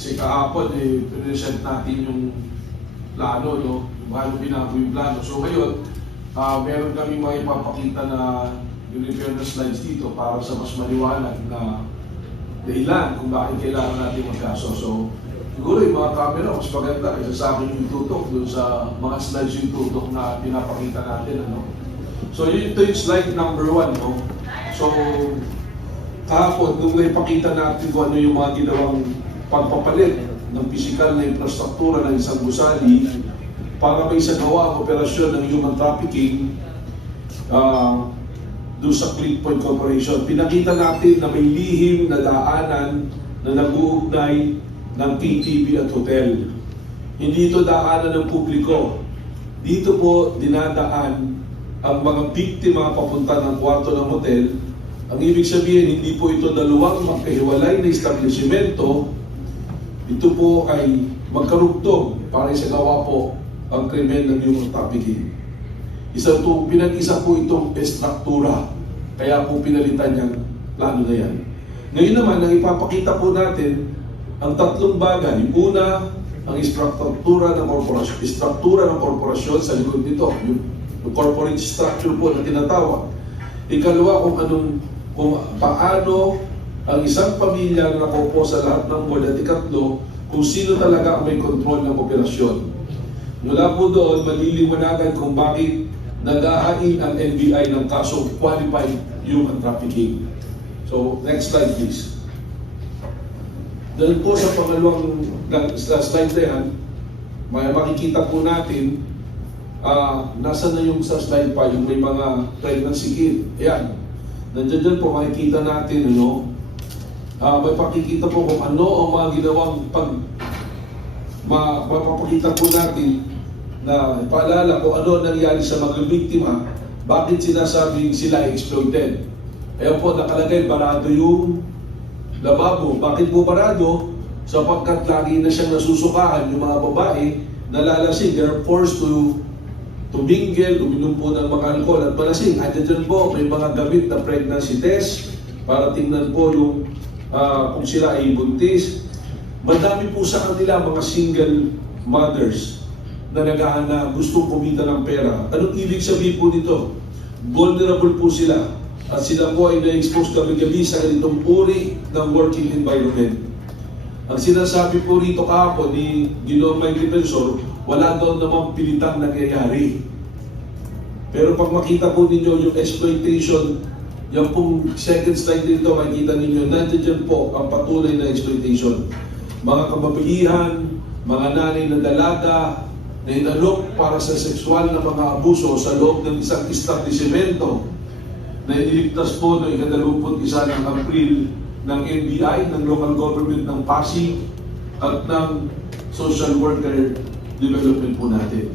Kasi kahapon, present natin yung plano, no? Bago binago yung plano. So ngayon, meron kami mga ipapakita na repair na slides dito para sa mas maliwanag na dahilan kung bakit kailangan natin magkaso. So, siguro yung mga camera, mas maganda kaysa sa akin yung tutok dun sa mga slides yung tutok na pinapakita natin. Ano? So, ito yung slide number 1. No? So, kahapon, nung naipakita natin kung ano yung mga ginawang pagpapalit ng pisikal na infrastruktura ng isang gusali para may isagawa ang operasyon ng human trafficking doon sa ClickPoint Corporation. Pinakita natin na may lihim na daanan na nag-uugnay ng KTV at hotel. Hindi ito daanan ng publiko. Dito po dinadaan ang mga biktima papunta ng kwarto ng hotel. Ang ibig sabihin, hindi po ito dalawang magkahiwalay na establishmento. Ito po ay magkarugtong para isagawa po ang krimen ng human trafficking. Pinag-isa po itong estruktura, kaya po pinalitan niyang plano na yan. Ngayon naman, ang ipapakita po natin ang tatlong bagay. Una, ang estruktura ng korporasyon sa likod nito, yung corporate structure po na tinatawag. Ikalawa, kung paano ang isang pamilya na nakaupo sa lahat ng board, at ikatlo, kung sino talaga ang may control ng operasyon. Mula po doon, maliliwanagan kung bakit naghahain ang NBI ng kasong qualified human trafficking. So, next slide please. Dahil po sa pangalawang slide na yan, makikita po natin, nasa na yung sa slide pa, yung may mga pregnancy kit. Ayan. Nandiyan po makikita natin, may pakikita po kung ano ang mga ginawang mapapakita po natin na paalala kung ano nangyari sa mga biktima, bakit sinasabing sila exploited. Ayan po, nakalagay, barado yung lababo. Bakit po barado? Sapagkat lagi na siyang nasusukahan yung mga babae na lalasing. They're forced to mingle, uminom po ng mga alcohol at malasing. At dyan po, may mga gamit na pregnancy test para tingnan po yung kung sila ay buntis. Madami po sa kanila mga single mothers na gustong kumita ng pera. Anong ibig sabihin po nito? Vulnerable po sila at sila po ay na-expose gabi-gabi sa ganitong uri ng working environment. Ang sinasabi po rito kahapon ni Ginoong Mike Defensor, wala daw namang pilitang nangyayari. Pero pag makita po ninyo yung exploitation, yung pong second slide dito, makikita ninyo, nandiyan po ang patuloy na exploitation. Mga kababaihan, mga nanay na dalaga, na inalok para sa sexual na mga abuso sa loob ng isang establishmento na iniligtas po noong 21 ng April ng NBI, ng local government ng Pasig at ng social worker development po natin.